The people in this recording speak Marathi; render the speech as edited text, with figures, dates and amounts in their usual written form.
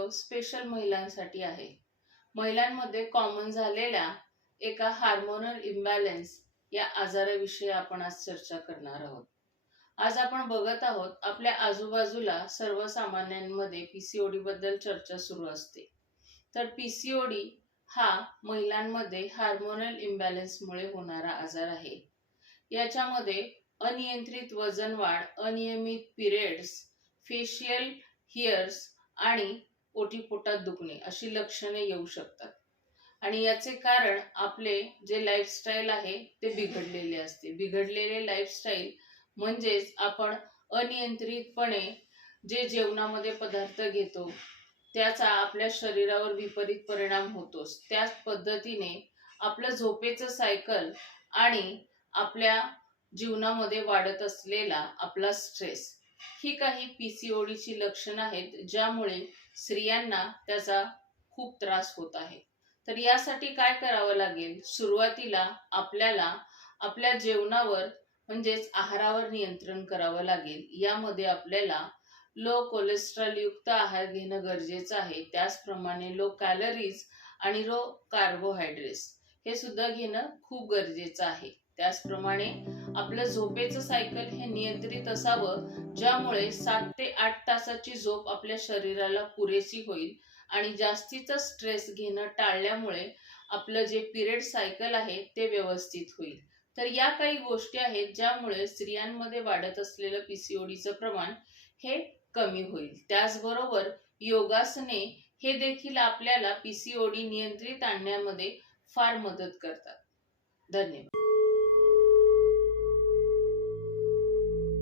व्हिडिओ स्पेशल महिलांसाठी आहे। महिलांमध्ये कॉमन झालेल्या एका हार्मोनल इम्बॅलन्स या आजाराविषयी आपण आज चर्चा करणार आहोत। आज आपण बघत आहोत आपल्या आजूबाजूला सर्वसामान्यांमध्ये पीसीओडी बद्दल चर्चा सुरू असते। तर पीसीओडी हा महिलांमध्ये हार्मोनल इम्बॅलन्समुळे होणारा आजार आहे। याच्यामध्ये अनियंत्रित वजन वाढ, अनियमित पिरियड्स, फेशियल हेअर्स आणि ओटीपोटात दुखणे अशी लक्षणे येऊ शकतात। आणि याचे कारण आपले जे लाईफस्टाईल आहे ते बिघडलेले असते। बिघडलेले लाईफस्टाईल म्हणजेच आपण अनियंत्रितपणे जे जेवणामध्ये पदार्थ घेतो त्याचा आपल्या शरीरावर विपरीत परिणाम होतोच। त्याच पद्धतीने आपलं झोपेचं सायकल आणि आपल्या जीवनामध्ये वाढत असलेला आपला स्ट्रेस ही काही पीसीओडीची लक्षणं आहेत, ज्यामुळे स्त्रियांना त्याचा खूप त्रास होत आहे। तर यासाठी काय करावं लागेल? सुरुवातीला आपल्याला आपल्या जेवणावर म्हणजेच आहारावर नियंत्रण करावं लागेल। यामध्ये आपल्याला लो कोलेस्ट्रॉल युक्त आहार घेणं गरजेचं आहे। त्याचप्रमाणे लो कॅलरीज आणि लो कार्बोहायड्रेट्स हे सुद्धा घेणं खूप गरजेचं आहे। त्याचप्रमाणे आपलं झोपेचं सायकल हे नियंत्रित असावं, ज्यामुळे 7 ते 8 तासाची झोप आपल्या शरीराला पुरेशी होईल आणि जास्तीचा स्ट्रेस घेणं टाळल्यामुळे आपलं जे पिरियड सायकल आहे ते व्यवस्थित होईल। तर या काही गोष्टी आहेत ज्यामुळे स्त्रियांमध्ये वाढत असलेलं पीसीओडीचं प्रमाण हे कमी होईल। त्याचबरोबर योगासने हे देखील आपल्याला पीसीओडी नियंत्रित आणण्यामध्ये फार मदत करतात। धन्यवाद।